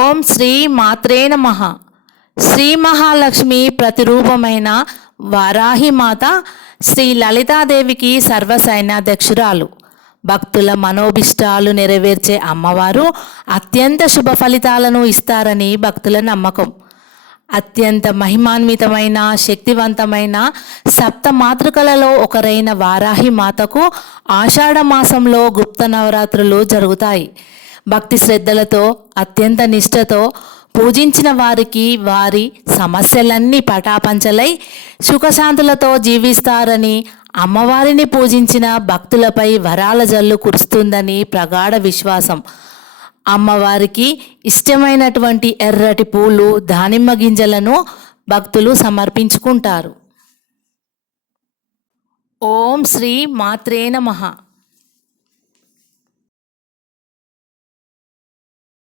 ఓం శ్రీ మాత్రే నమః. శ్రీ మహాలక్ష్మి ప్రతిరూపమైన వారాహిమాత శ్రీ లలితాదేవికి సర్వసైన్యాధ్యక్షురాలు. భక్తుల మనోభిష్టాలు నెరవేర్చే అమ్మవారు అత్యంత శుభ ఫలితాలను ఇస్తారని భక్తుల నమ్మకం. అత్యంత మహిమాన్వితమైన శక్తివంతమైన సప్త మాతృకలలో ఒకరైన వారాహి మాతకు ఆషాఢ మాసంలో గుప్త నవరాత్రులు జరుగుతాయి. భక్తి శ్రద్ధలతో అత్యంత నిష్ఠతో పూజించిన వారికి వారి సమస్యలన్నీ పటాపంచలై సుఖశాంతులతో జీవిస్తారని, అమ్మవారిని పూజించిన భక్తులపై వరాల జల్లు కురుస్తుందని ప్రగాఢ విశ్వాసం. అమ్మవారికి ఇష్టమైనటువంటి ఎర్రటి పూలు, దానిమ్మ గింజలను భక్తులు సమర్పించుకుంటారు. ఓం శ్రీ మాత్రే నమః.